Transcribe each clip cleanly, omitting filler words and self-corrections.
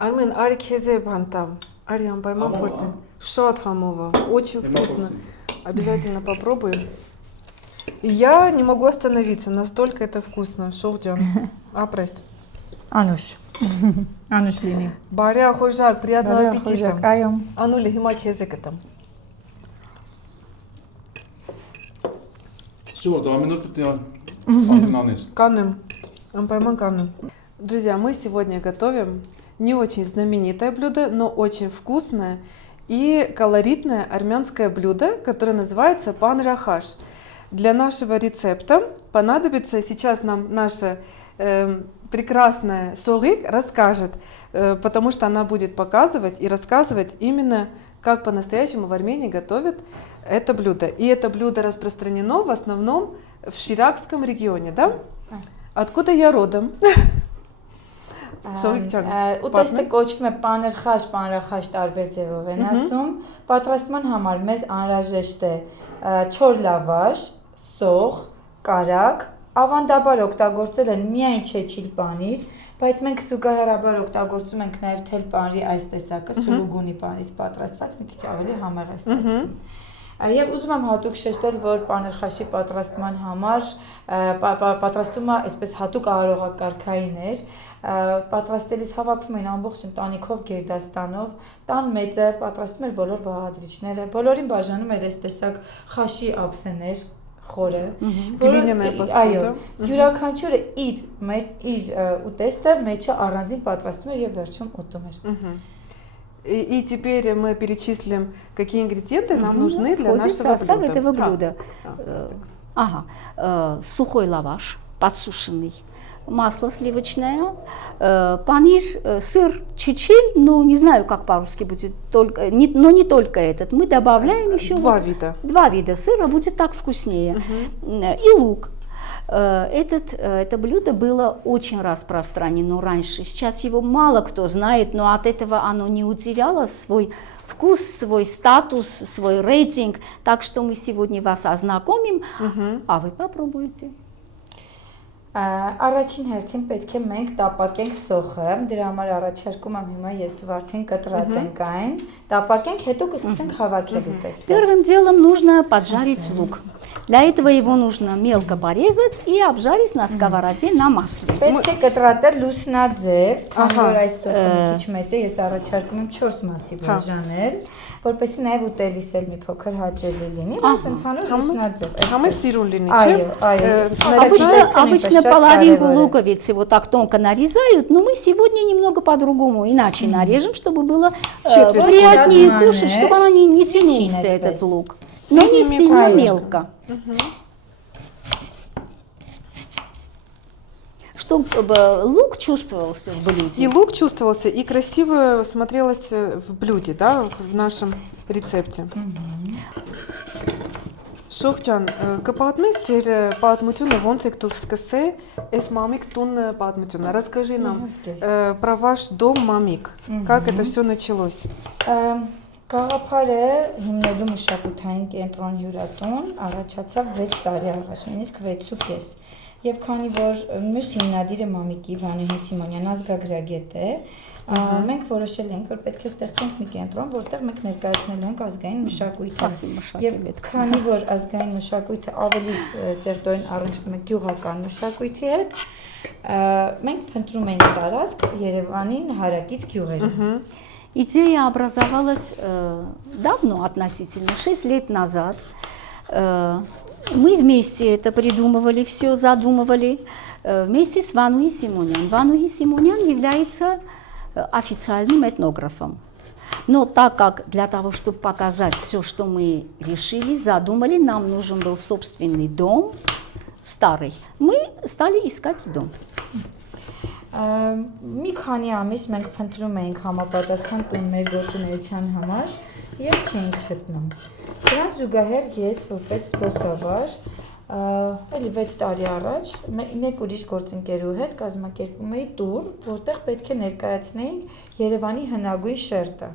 Армен, ари кезе бантам. Ариан, поймам портим. Шот хамова. Очень вкусно. Обязательно попробуем. Я не могу остановиться, настолько это вкусно. Шохджан. Апрес. Ануш. Ануш лини. Баря хожак, приятного аппетита. Айом. Анули хима кезекетам. Все, 2 минуты. Канем. Пойман канем. Друзья, мы сегодня готовим не очень знаменитое блюдо, но очень вкусное и колоритное армянское блюдо, которое называется пан-рахаш. Для нашего рецепта понадобится, сейчас нам наша прекрасная Шорик расскажет, потому что она будет показывать и рассказывать именно, как по-настоящему в Армении готовят это блюдо. И это блюдо распространено в основном в Ширакском регионе, да? Откуда я родом? Ուտեստը կոչվում է պաներխաշ, պանրախաշ տարբեր ձևով են ասում։ Պատրաստման համար մեզ անհրաժեշտ է 4 լավաշ, սոխ, կարագ, ավանդաբար օգտագործել են միայն չեչիլ պանիր, բայց մենք զուգահեռաբար օգտագործում ենք նաև թել պանրի այս տեսակը, սուլուգունի պանրից պատրաստված, մի քիչ ավելի համեղ է ստացվում։ Եվ ուզում եմ հատուկ շեշտել, որ պաներխաշի պատրաստման համար պատրաստումը այսպես հատուկ արարողակարգային էր, պատրաստելիս հավաքվում էին ամբողջ ընտանիքով Գերդաստանով, տան մեծը պատրաստում էր բոլոր բաղադրիչները, բոլորին բաժանում էր այս տեսակ խաշի ափսեներ, խորը, այո, յուրաքանչյուրը իր ուտեստը մեջը առանձին պատրաստում էր եւ վերջում ուտում էր։ И теперь мы перечислим, какие ингредиенты нам нужны для нашего состав блюда. этого блюда. Сухой лаваш, подсушенный, масло сливочное, панир, сыр, чечиль, ну не знаю, как по-русски будет, но не только этот. Мы добавляем еще два вида сыра, будет так вкуснее, и лук. Это блюдо было очень распространено раньше. Сейчас его мало кто знает, но от этого оно не утеряло свой вкус, свой статус, свой рейтинг. Так что мы сегодня вас ознакомим, а вы попробуйте. Առաջին հերթին պետք է մենք տապակենք սոխը, դրա համար առաջարկում եմ հիմա ես Վարդին կտրատենք այն, տապակենք, հետո կսկսենք հավաքել ուտեստը։ Первым делом нужно поджарить лук. Для этого его нужно мелко порезать и обжарить на сковороде на масле. Պետք է կտրատել լուսնաձև, քանի որ այս սոխը մի քիչ մեծ է, ես առաջարկում եմ 4 մասի բաժանել, որպեսզի նաև ուտելիս էլ մի փոքր հաճելի լինի, բայց ընդհանուր լուսնաձև։ Համը սիրուն լինի, չէ՞։ Обычно половинку луковицы вот так тонко нарезают, но мы сегодня немного по-другому, иначе нарежем, чтобы было приятнее кушать, чтобы она не тянулся этот лук, но не сильно мелко. Чтобы лук чувствовался в блюде. И лук чувствовался, и красиво смотрелось в блюде, да, в нашем рецепте. Շոխջան, կպատմես ձեր պատմությունը ոնց եք դուք սկսել այս մամիկ տուն պատմությունը։ Расскажи нам про ваш дом мамик. Как это все началось? Գաղափարը հիմնելու մշակութային կենտրոն հյուրատուն առաջացավ 6 տարի առաջ, նույնիսկ 6.5։ Եվ քանի որ մյուս հիմնադիրը մամիկի Վանուհի Սիմոնյան ազգագրագետ է, մենք որոշել ենք, որ պետք է ստեղծենք մի կենտրոն, որտեղ մենք ներկայացնելու ենք ազգային մշակույթը։ Եվ քանի որ ազգային մշակույթը ավելի սերտորեն առնչվում է գյուղական մշակույթի հետ, մենք փնտրում ենք տարածք Երևանին հարակից գյուղերում։ Идея образовалась давно относительно, 6 лет назад. Мы вместе это придумывали, все задумывали, вместе с Вануи Симонян. Вануи Симонян является официальным этнографом. Но так как для того, чтобы показать все, что мы решили, задумали, нам нужен был собственный дом, старый, мы стали искать дом. Մի քանի ամիս մենք փնտրում էինք համապատասխան տուն մեր գործունեության համար եւ չենք գտնում։ Դրան զուգահեռ ես որպես զբոսավար էլի 6 տարի առաջ մեկ ուրիշ գործընկերու հետ կազմակերպում էի տուր, որտեղ պետք է ներկայացնեինք Երևանի հնագույն շերտը։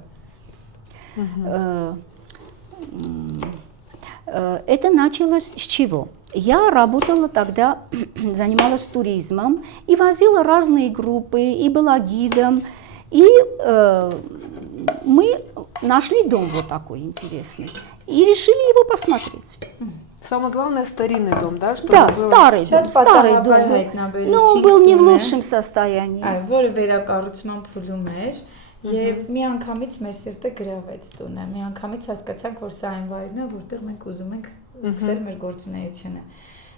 Это началось с чего? Я работала тогда, занималась туризмом и возила разные группы, и была гидом, И мы нашли дом вот такой интересный и решили его посмотреть. Самое главное, старинный дом, да? Чтобы Да, было... старый дом, старый дом. հայտնաբերեցինք Но он был не в տունը, լучшем состоянии. այո, որը վերակառուցման փուլում էր եւ մի անգամից մեր սիրտը գրավեց տունը։ Մի անգամից հասկացանք, որ սա այն վայրն է, որտեղ մենք ուզում ենք սկսել մեր գործունեությունը։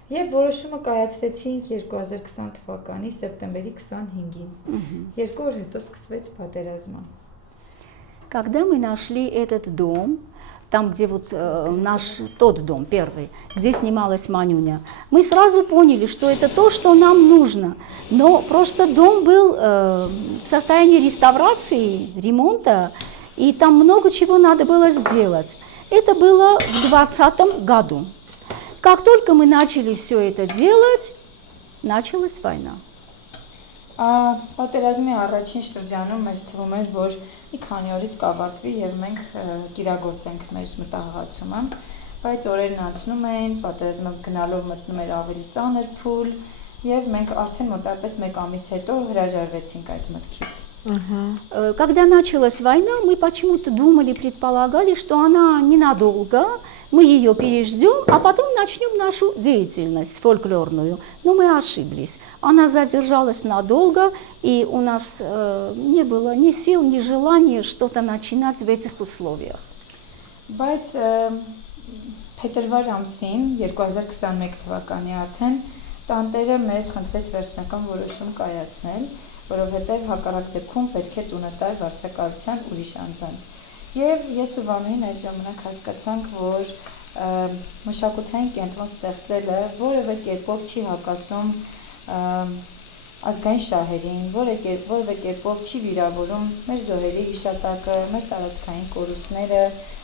Եվ որոշումը կայացրեցինք 2020 թվականի սեպտեմբերի 25-ին։ 2 օր հետո սկսվեց պատերազմը։ Когда мы нашли этот дом, там, где вот наш тот дом первый, где снималась Манюня, мы сразу поняли, что это то, что нам нужно. Но просто дом был в состоянии реставрации, ремонта, и там много чего надо было сделать. Это было в 2020 году. Как только мы начали все это делать, началась война. Պատերազմի առաջին շրջանում մեզ թվում էր, որ մի քանի օրից կավարտվի եւ մենք կիրագործենք մեր մտահղացումը, բայց օրերն անցնում էին, պատերազմը գնալով մտնում էր ավելի ծանր փուլ եւ մենք արդեն մոտավորապես 1 ամիս հետո հրաժարվեցինք այդ մտքից։ Когда началась война, мы почему-то думали, предполагали, что она ненадолго, мы ее переждем, а потом начнем нашу деятельность фольклорную. Но мы ошиблись. Она задержалась надолго, и у нас не было ни сил, ни желания что-то начинать в этих условиях. Բայց փետրվար ամսին 2021 թվականի արդեն տանտերը մեզ խնդրեց վերջնական որոշում կայացնել, որովհետև հակառակ դեպքում պետք է տունը տալ վարձակալության ուրիշ անձանց։ Եվ ես ու Վանուին այդ ժամանակ հասկացանք, որ մշակութային կենտրոն ստեղծելը որևէ կերպով չի հակասում ազգային շահերին, որևէ կերպով չի վիրավորում մեր զոհերի հիշատակը, մեր տարածքային կորուստները,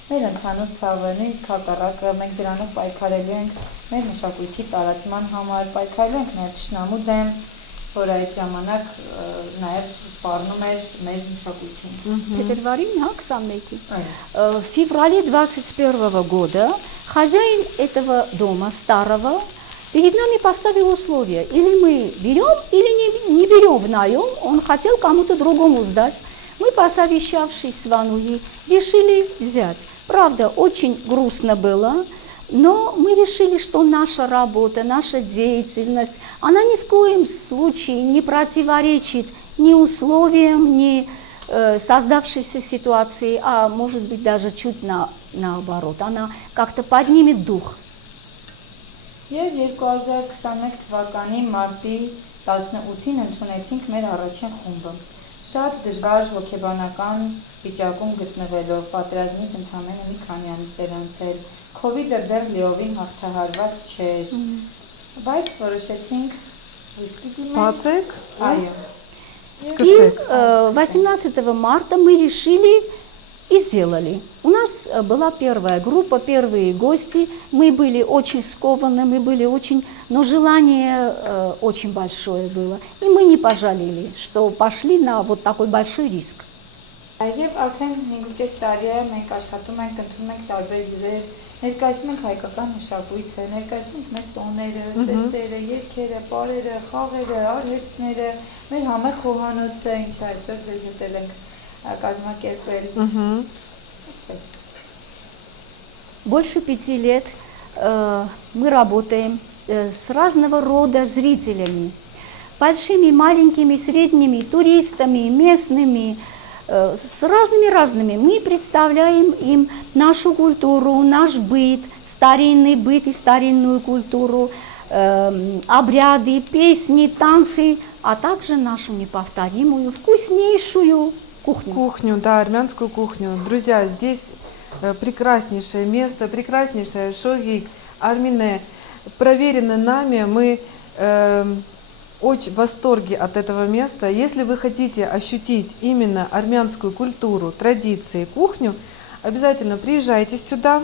մեր ընդհանուր ցավը, նույնիսկ հակառակը մենք դրանով պայքարելու ենք մեր մշակույթի տարածման համար, պայքարելու ենք նաև թշնամու դեմ, որ այդ ժամանակ նաև սպառնում էր մեր մշակույթին։ Феврале 21. В феврале 21 года хозяин этого дома старого перед нами поставил условия. Или мы берем, или не берем в наем. Он хотел кому-то другому сдать. Мы, посовещавшись с Вануей, решили взять. Правда, очень грустно было, но мы решили, что наша работа, наша деятельность, она ни в коем случае не противоречит ни условиям, ни создавшейся ситуации, а может быть даже чуть наоборот. Она как-то поднимет дух. Եվ 2021 թվականի մարտի 18-ին ընդունեցինք մեր առաջին խումբը։ Շատ դժվար հոգեբանական վիճակում գտնվելով պատերազմից ընդամենը մի քանի ամիսեր անցել, COVID-ը դեռ լիովին հաղթահարված չէր, բայց որոշեցինք ռիսկի դիմել։ Բացեք, Այո։ սկսեք։ 18 марта мы решили и сделали. У нас была первая группа, первые гости. Мы были очень скованы, мы были очень... Но желание очень большое было. И мы не пожалели, что пошли на вот такой большой риск. Եվ արդեն 5.5 տարի է մենք աշխատում ենք, ընդունում ենք տարբեր հյուրեր, ներկայացնում ենք հայկական մշակույթը, ներկայացնում ենք մեր տոները, ծեսերը, երգերը, պարերը, խաղերը, արհեստները, մեր համեղ խոհանոցը, ինչը այսօր ձեզ հետել ենք կազմակերպել։ Больше 5 лет мы работаем с разного рода зрителями, большими, маленькими, средними, туристами, местными, с разными. Мы представляем им нашу культуру, наш быт, старинный быт и старинную культуру, обряды, песни, танцы, а также нашу неповторимую, вкуснейшую кухню. Кухню, да, армянскую кухню. Друзья, здесь прекраснейшее место, прекраснейшее шогик, армине, проверено нами. Мы очень в восторге от этого места. Если вы хотите ощутить именно армянскую культуру, традиции, кухню, обязательно приезжайте сюда.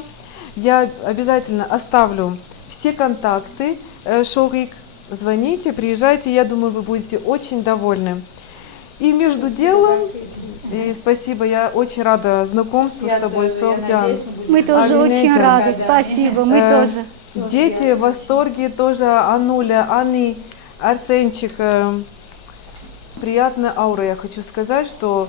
Я обязательно оставлю все контакты шогик. Звоните, приезжайте. Я думаю, вы будете очень довольны. И между делом, и спасибо, я очень рада знакомству с тобой, Шогдян. Мы тоже очень рады, спасибо, мы тоже. Дети в восторге тоже, Ануля, Ани, Арсенчик. приятная аура. Я хочу сказать, что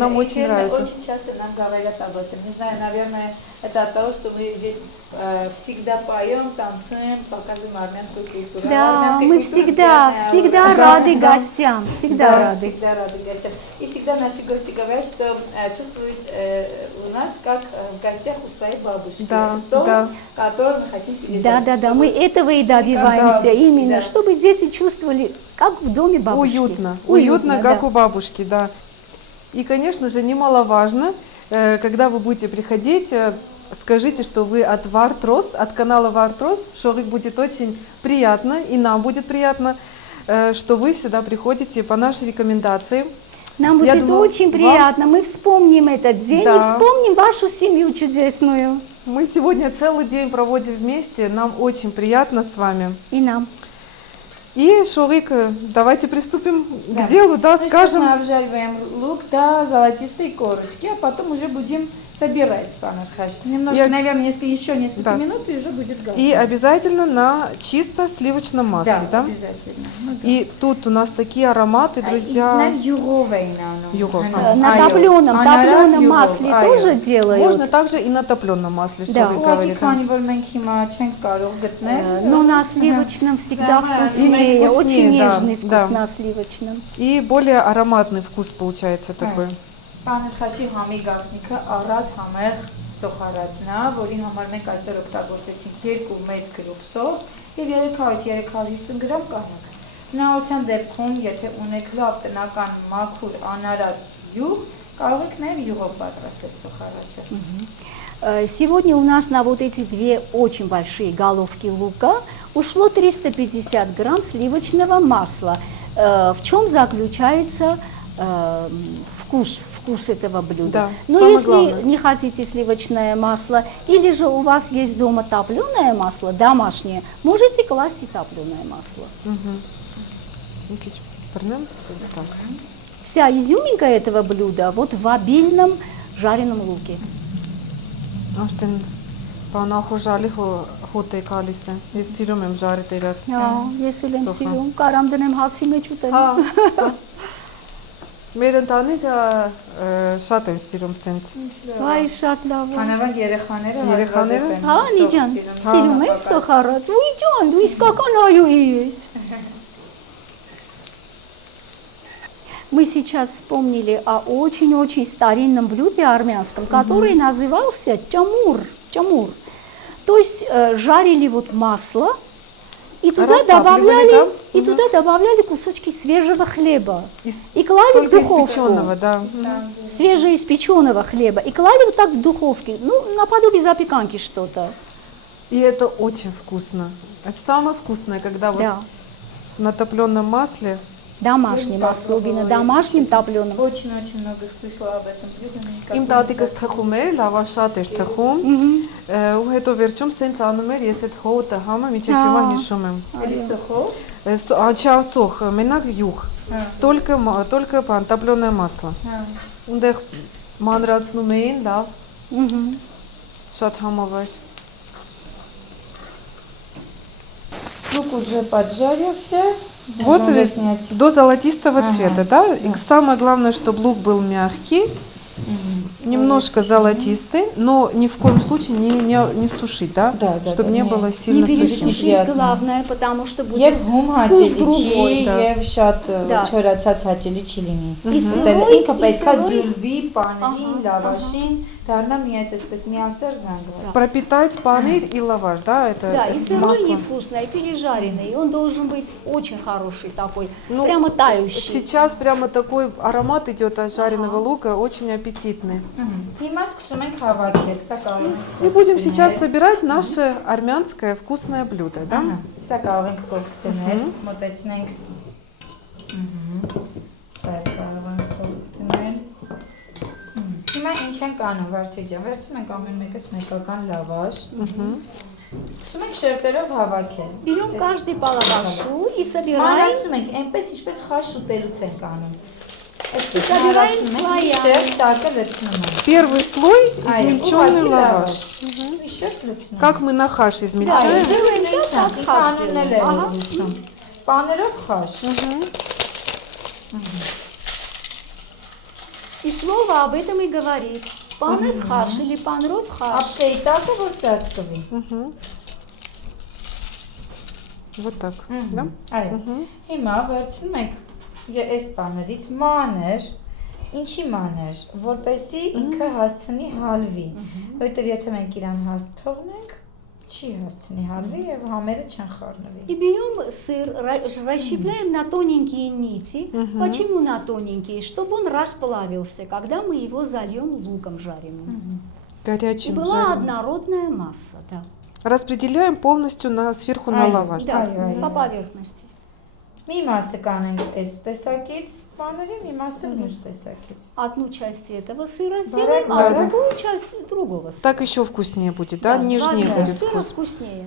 нам очень нравится. Очень часто нам говорят об этом. Не знаю, наверное, это от того, что мы здесь всегда поем, танцуем, показываем армянскую культуру. Да, мы всегда рады гостям, всегда рады. Всегда рады гостям. И всегда наши гости говорят, что чувствуют у нас, как в гостях у своей бабушки. Да, Это то, да. которое мы хотим передать. Да, мы этого и добиваемся, Да, именно, да. чтобы дети чувствовали, как в доме бабушки. Уютно, как да. у бабушки, да. И, конечно же, немаловажно, когда вы будете приходить, скажите, что вы от Вартрос, от канала Вартрос. Шорик будет очень приятно, и нам будет приятно, что вы сюда приходите по нашей рекомендации. Нам Я будет думаю, очень приятно, мы вспомним этот день Да. и вспомним вашу семью чудесную. Мы сегодня целый день проводим вместе, нам очень приятно с вами. И нам. И, Шорик, давайте приступим Да. к делу, да, Ну, скажем. сейчас мы обжариваем лук до золотистой корочки, а потом уже будем собирать панархаш. Немножко, наверное, еще несколько Да. минут, и уже будет готово. И обязательно на чисто сливочном масле, да? обязательно. Ну, да. И тут у нас такие ароматы, друзья. Югов. На топленом масле тоже делают. Можно также и на топленом масле, что Да. вы говорите. Но на сливочном всегда Да, вкуснее, и вкуснее, очень да, нежный вкус да. на сливочном. И более ароматный вкус получается такой. Պանրխաշի համի գաղտնիքը առատ համեղ սոխարածն է, որի համար մենք այստեղ օգտագործեցինք 2 մեծ գլուխ սոխ եւ 300-350 գրամ կանակ։ Հնարավորության դեպքում, եթե ունեք լավ տնական մաքուր անարատ յուղ, կարող եք նաեւ յուղով պատրաստել սոխարածը։ Сегодня у нас на вот эти две очень большие головки лука ушло 350 грамм сливочного масла. В чем заключается вкус этого блюда? Да, Но самое если главное. не хотите сливочное масло, или же у вас есть дома топленое масло, домашнее, можете класть и топленое масло. Вся изюминка этого блюда вот в обильном жареном луке. Աշտեն բանախոժալի հոտ է գալիս է։ Ես սիրում եմ ժարի տերած։ Ես էլ եմ Սոխը։ սիրում, կարամ դնեմ հացի մեջ ուտեմ։ Մեր ընտանիքը շատ են սիրում սենց։ Վայ, շատ լավ է։ Հանավանդ երեխաները Երեխաները։ հազվադեպ են Հա, սոխ Նիջան, սիրում։ սիրում ես սոխարած։ Ուի ջան, դու իսկական հայուհի ես։ Мы сейчас вспомнили о очень-очень старинном блюде армянском, который назывался чамур. Чамур. То есть жарили вот масло и туда Растапливали, добавляли, да? и туда добавляли кусочки свежего хлеба Из- и клали в Только духовку. испеченного, да. Свежеиспеченного хлеба и клали вот так в духовке, ну наподобие запеканки что-то. И это очень вкусно. Это самое вкусное, когда вот Да. на топленом масле. Домашним, особенно домашним топленым. Очень-очень много слышала об этом блюде. Իմ տատիկս թխում էր, լավա շատ էր թխում, ու հետո վերջում սենց անում էր, ես այդ հոտը համը միջև հիմա հիշում եմ։ Էլի սոխով։ Չասոխ, մենակ յուղ, только տопленое масло։ Ունդեղ մանրացնում էին, լավ, շատ համավար։ Лук уже поджарился. Вот Можно снять. до золотистого цвета, да? И Да. самое главное, чтобы лук был мягкий, немножко золотистый, но ни в коем случае не сушить, да? Да, да, Чтобы да, не не. было Не сильно сухим. пересушить, неприятно. главное, потому что Եվ будет հում вкус հաճելի другой. չի, դա։ եւ շատ Դա։ չորացած հաճելի չի լինի։ И Ուտելը сырой, ինքը и պետքա сырой. ձուլվի, պաների, լավաշին, դառնա մի այդպես միասեր զանգված։ Пропитать панель и лаваш, да? Это Да, и сырой масло. невкусный, и пережаренный. Он должен быть очень хороший такой, Ну, прямо тающий. Сейчас прямо такой аромат идет от жареного лука, очень аппетитный. Հիմա սկսում ենք հավաքել, սա կարող ենք։ И будем сейчас собирать наше армянское вкусное блюдо, да? Սա կարող ենք կողքտնել, մոտեցնենք։ Սա էլ կարող ենք կողքտնել։ Հիմա ինչ ենք անում, Վարդի ջան, վերցնում ենք ամեն մեկս մեկական լավաշ։ Սկսում ենք շերտերով հավաքել։ Берем каждый по лавашу и собираем. Մանրացնում ենք, այնպես ինչպես խաշ ուտելուց ենք անում։ Այսպես Собираем մանրացնում ենք, слоями. մի շերտ տակը լցնում ենք։ Первый слой Այո, измельченный ուղղակի лаваш. Մի շերտ լցնում։ Как мы на хаш Да, измельчаем. делаем так, как хаш Կանոններ делаем. են հիշում։ Պաներով խաշ։ И слово об этом и говорит. Панер хаш или панров хаш. Ապշեի տակը որ ծածկվի։ Вот так. Да? Այո։ Հիմա վերցնում ենք այս բաներից մանր, ինչի մանր, որպեսզի ինքը հասցնի հալվի։ Որտեւ եթե մենք իրան հաստ թողնենք, չի հասցնի հալվի եւ համերը չեն խառնվի։ И берем сыр, расщепляем на тоненькие нити. Почему на тоненькие? Чтобы он расплавился, когда мы его зальем луком жареным. И Горячим была жареным. однородная масса, да. Распределяем полностью сверху на лаваш. Да, Ай-яй-яй. по поверхности. Մի մասը կանենք այս տեսակից բաների, մի մասը մյուս տեսակից։ Одну часть этого сыра Да, сделаем, да, а да. другую часть другого сыра. Так еще вкуснее будет, да? Да, Нежнее два будет сыра вкус. вкуснее.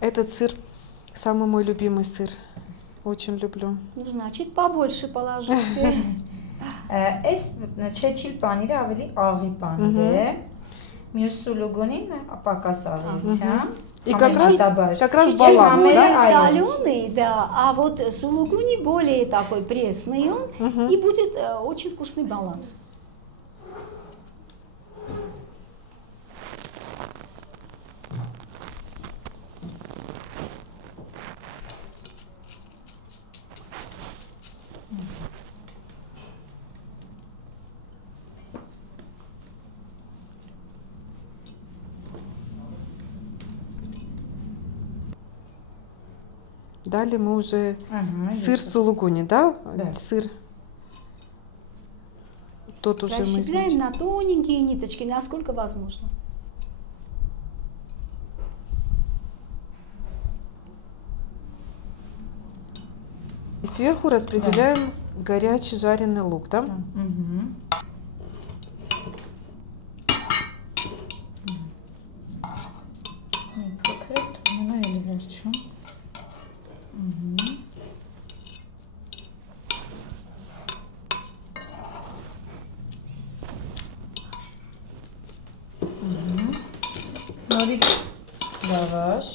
Этот сыр самый мой любимый сыр. Очень люблю. Ну, значит, побольше положите. Այս չեչիլ պանիրը ավելի աղի պանիր է։ Մյուս սուլուգունին պակաս աղիության։ И как раз Чуть-чуть баланс, хамերը да? Соленый, да, а вот сулугуни более такой пресный он, и будет очень вкусный баланс. Далее мы уже Ага, сыр сулугуни, да? Да. Сыр. Тот уже мы Расщепляем измельчили. на тоненькие ниточки, насколько возможно. И сверху распределяем горячий жареный лук, да? Փոքրիկ թողնա էլի վերջում։ Նորից լավաշ։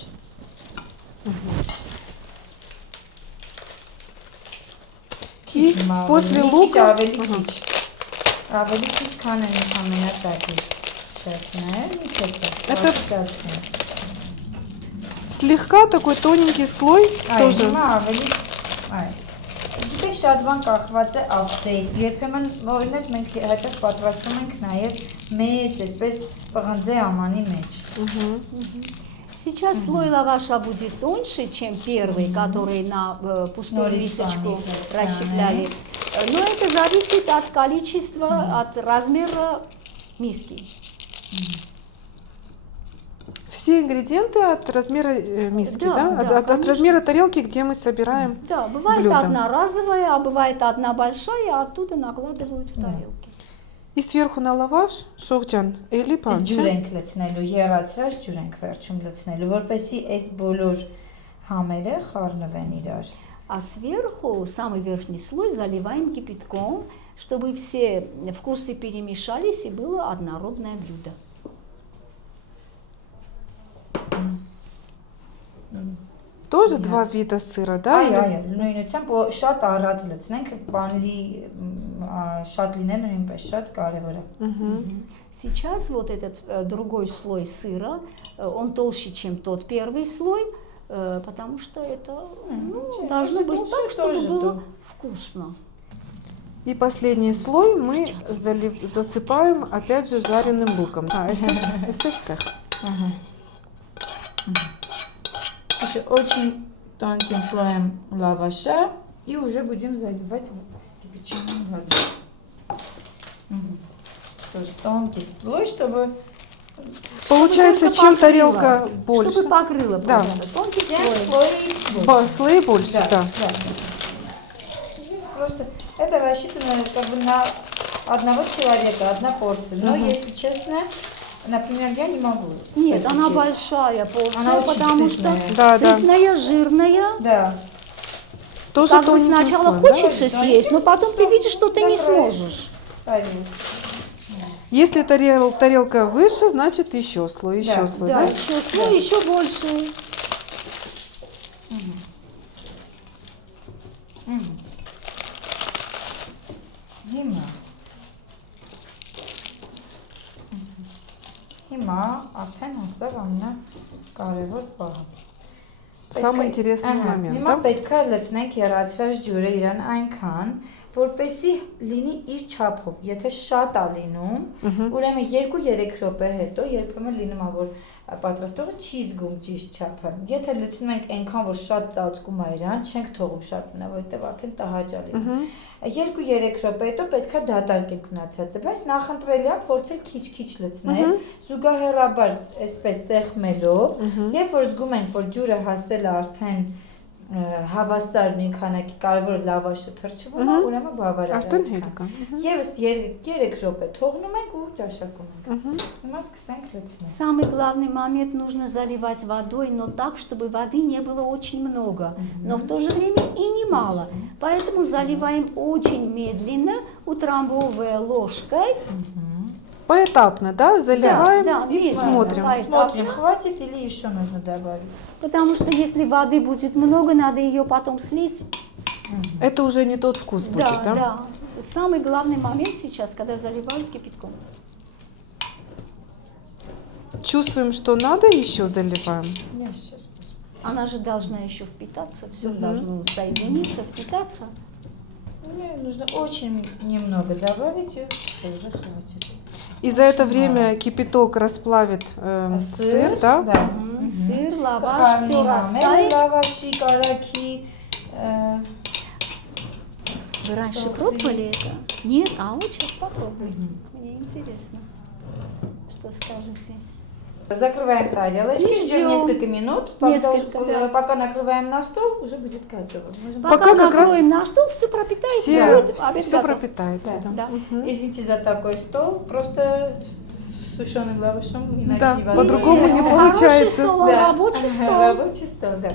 И после лука ավելի քիչ քան են ամենատակի շերտներ, մի փոքր։ Это- слегка такой тоненький слой тоже. Հիմա ավելի այ Գիտեք, շատ բան կախված է ափսեից։ Երբեմն օրինակ մենք հաճախ պատրաստում ենք նաև մեծ, այսպես պղնձե ամանի մեջ։ Сейчас слой лаваша будет тоньше, чем первый, который на пустую Норис мисочку память, расщепляли. Но это зависит от количества, от размера миски. Все ингредиенты от размера миски, Да, да? да, От конечно. размера тарелки, где мы собираем. Да, бывает блюдо. одноразовая, а бывает одна большая, а оттуда накладывают в тарелки. И сверху на лаваш шохджан или Ջուր панча. ենք լցնելու, եռացրած ջուր ենք վերջում լցնելու, որպեսզի այս բոլոր համերը խառնվեն իրար։ А сверху, самый верхний слой, заливаем кипятком, чтобы все вкусы перемешались и было однородное блюдо. Тоже два вида сыра, да? Այո, или- այո, նույնությամբ շատ առատ լցնենք, բաների շատ լինելը նույնպես շատ կարևոր է։ Сейчас вот этот другой слой сыра, он толще, чем тот первый слой, потому что это должно быть так, чтобы тоже было вкусно. И последний слой мы засыпаем опять же жареным луком. эсэстэх. Еще очень тонким слоем лаваша и уже будем заливать кипяченой водой. Тоже тонкий слой, чтобы Получается, Чтобы чем покрыло, тарелка больше, Чтобы покрыло Да. просто. Тонкий тем слой. слой слои больше, да. Здесь просто это рассчитано как бы на одного человека, одна порция. Но если честно, например, я не могу. Нет, столько она съесть. большая порция, Она очень потому сытная. что Да, да. сытная, жирная. Да. Тоже Как бы тоненьким сначала слоем, да? хочется съесть, но потом ты видишь, что ты не сможешь. Правильно. Если тарелка выше, значит еще слой, еще Да, слой, Да, да? еще слой, еще больше. հիմա արդեն հասավ ամենակարևոր պահը։ Самый интересный момент, Հիմա да? պետք է լցնենք եռացրած ջուրը իրան այնքան, որպեսզի լինի իր չափով։ Եթե շատ է լինում, ուրեմն 2-3 րոպե հետո երբեմն լինում է, որ պատրաստողը չի զգում ճիշտ չափը։ Եթե լցնում ենք այնքան, որ շատ ծածկում է իրան, չենք թողում շատ մնա, որովհետև արդեն տհաճ է լինում։ 2-3 րոպե հետո պետք է դատարկենք մնացածը, բայց նախընտրելի է փորձել քիչ-քիչ լցնել, զուգահեռաբար այսպես սեղմելով, երբ որ զգում ենք, որ ջուրը հասել է արդեն հավասար նույն քանակի կարևոր լավաշը թրջվում է, ուրեմն բավարար է։ Արդեն հերիք է։ Եվս 3 րոպե թողնում ենք ու ճաշակում ենք։ Հիմա սկսենք լցնել։ Самый главный момент нужно заливать водой, но так, чтобы воды не было очень много, но в то же время и не мало. Поэтому заливаем очень медленно, утрамбовывая ложкой. Поэтапно, да? Заливаем Да, и видно, смотрим. давай. Смотрим, хватит или еще нужно добавить? Потому что если воды будет много, надо ее потом слить. Это уже не тот вкус будет, да? Да. Самый главный момент сейчас, когда заливают кипятком. Чувствуем, что надо, еще заливаем. Я сейчас посмотрю. Она же должна еще впитаться, все должно соединиться, впитаться. Мне нужно очень немного добавить, и всё, уже хватит. И за это время кипяток расплавит сыр, да? Да. Сыр, лаваш, Харни все хамер, растает. лаваши, караки. Вы раньше Сохри. пробовали это? Нет? А вот сейчас попробуйте. Мне интересно. Что скажете? Закрываем тарелочки, ждем Ждем. несколько минут. Несколько, да. Пока накрываем на стол, уже будет готово. Можем- Пока как раз накроем на стол, все пропитается. Все, будет обед все готов. пропитается, Да, да. Да. Извините за такой стол, просто с сушеным лавашом иначе Да, невозможно. по-другому не Хороший получается. стол, а Да. рабочий стол. Рабочий стол, да.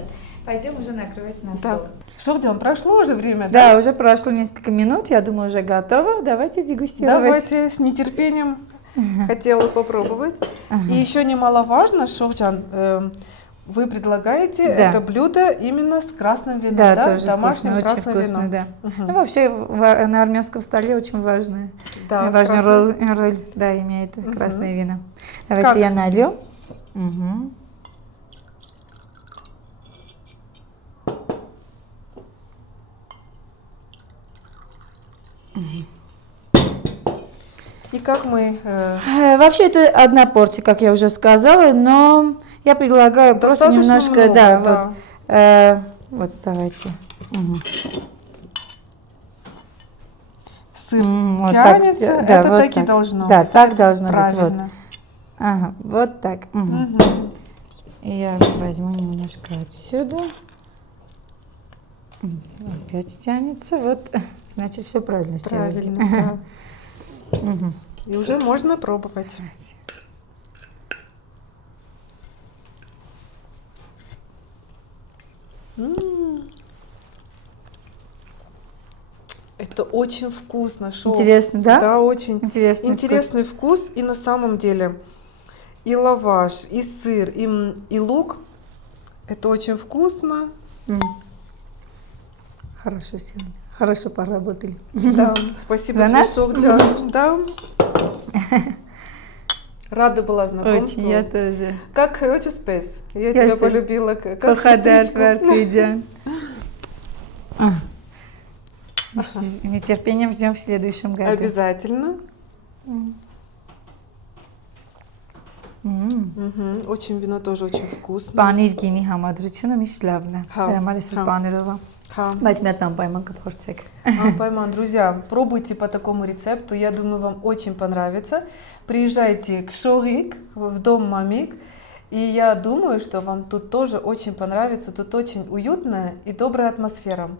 Пойдем уже накрывать на стол. Так, что ждем? Прошло уже время, да? Да, уже прошло несколько минут, я думаю, уже готово. Давайте дегустировать. Давайте с нетерпением хотела попробовать. И еще немаловажно, Шовджан, вы предлагаете Да. это блюдо именно с красным вином, Да, да? тоже Домашним вкусно, очень красным вкусно, вином. да. Ну, вообще на армянском столе очень важная Да, важную красный- роль, да, имеет красное вино. Давайте Как? я налью. Мгм. И как мы... Вообще это одна порция, как я уже сказала, но я предлагаю просто Достаточно немножко, много, да, да. вот давайте. Мгм. Сыр Вот так, тянется, да, это вот так и так. должно Да, быть. так должно быть. Вот. Правильно. Ага, вот так. Мгм. И я возьму немножко отсюда. Опять тянется. Вот, значит, все правильно сделали. Правильно, да. И уже можно пробовать. Это очень вкусно, Шов. Интересно, да? Да, очень Интересный интересный вкус. И на самом деле и лаваш, и сыр, и лук. Это очень вкусно. Хорошо сегодня. Хорошо поработали. Да, спасибо За тебе, нас? Шовджан. Да. Рада была знакомству. Очень, я тоже. Как хороший спейс. Я Я тебя с- полюбила как Похадать сестричку. в Артвиджан. С нетерпением ждем в следующем году. Обязательно. М. Мгм. Очень вино тоже очень вкусно. Պանիր գինի համադրությունը միշտ լավն է։ Հա, Դրա համար էս հա։ պանիրով է։ Ха. Բայց մի հատ անպայման կփորձեք։ Пойман, друзья, пробуйте по такому рецепту. Я думаю, вам очень понравится. Приезжайте к Шогик, в дом Мамик. И я думаю, что вам тут тоже очень понравится. Тут очень уютная и добрая атмосфера.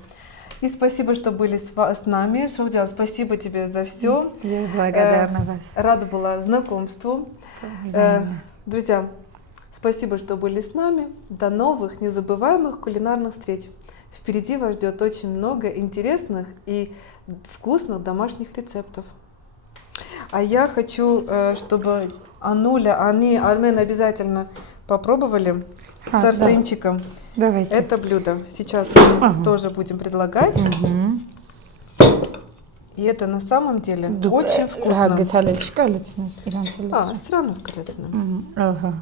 И спасибо, что были с нами. Шовджан, спасибо тебе за все. Я благодарна вас. Рада была знакомству. Взаимно. Друзья, спасибо, что были с нами. До новых незабываемых кулинарных встреч. Впереди вас ждет очень много интересных и вкусных домашних рецептов. А я хочу, чтобы Ануля, Армен обязательно попробовали с Да. Арсенчиком Давайте. это блюдо. Сейчас мы тоже будем предлагать. Мгм. И это на самом деле очень Հա вкусно. գտալել չկա լցնես իրանց էլ։ А, срану вкалецну. Ահա։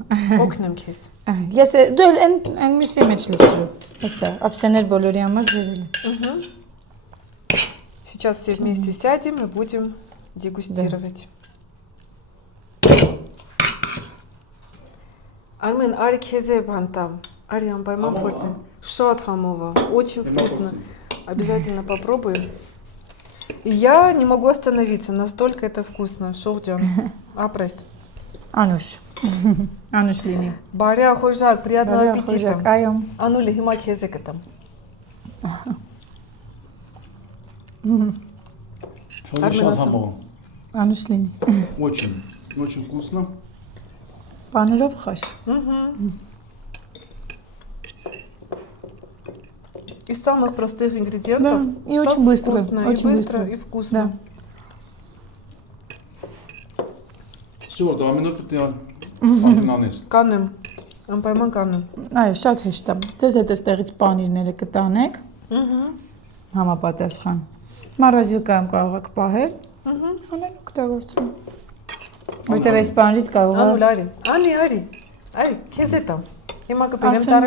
Окнем кейс. Ես դու էլ այն մյուսի մեջ լցրու։ Հեսա, ապսեներ բոլորի համար վերել։ Сейчас все вместе сядем и будем дегустировать. Армен, ари кезе бантам. Ари амбайман порцин. Шот хамова. Очень вкусно. Обязательно попробуем. И я не могу остановиться, настолько это вкусно. Шоуджан. Апрес. Անուշ։ Անուշ լինի։ Баря хожак, приятного аппетита. Այո։ Анули хима кезе катам. Разрешал самого. Անուշ լինի։ Очень, очень вкусно. Պաներով խաշ։ Из самых простых ингредиентов. Да, и так очень быстро, вкусно, очень и быстро, быстро. и вкусно. Все, 2 минуты ты անանես։ Կանեմ, անպայման կանեմ։ Այո, շատ հեշտ է։ Ձեզ հետ էստեղից պանիրները կտանեք։ Համապատասխան։ Մորոզիլկայում կարող եք պահել։ Անել օգտագործել։ Որտեւ այս պանիրից կարող է Անուլ, արի, անի, արի, արի, քեզ է տամ։ Հիմա կբերեմ Ասեմ,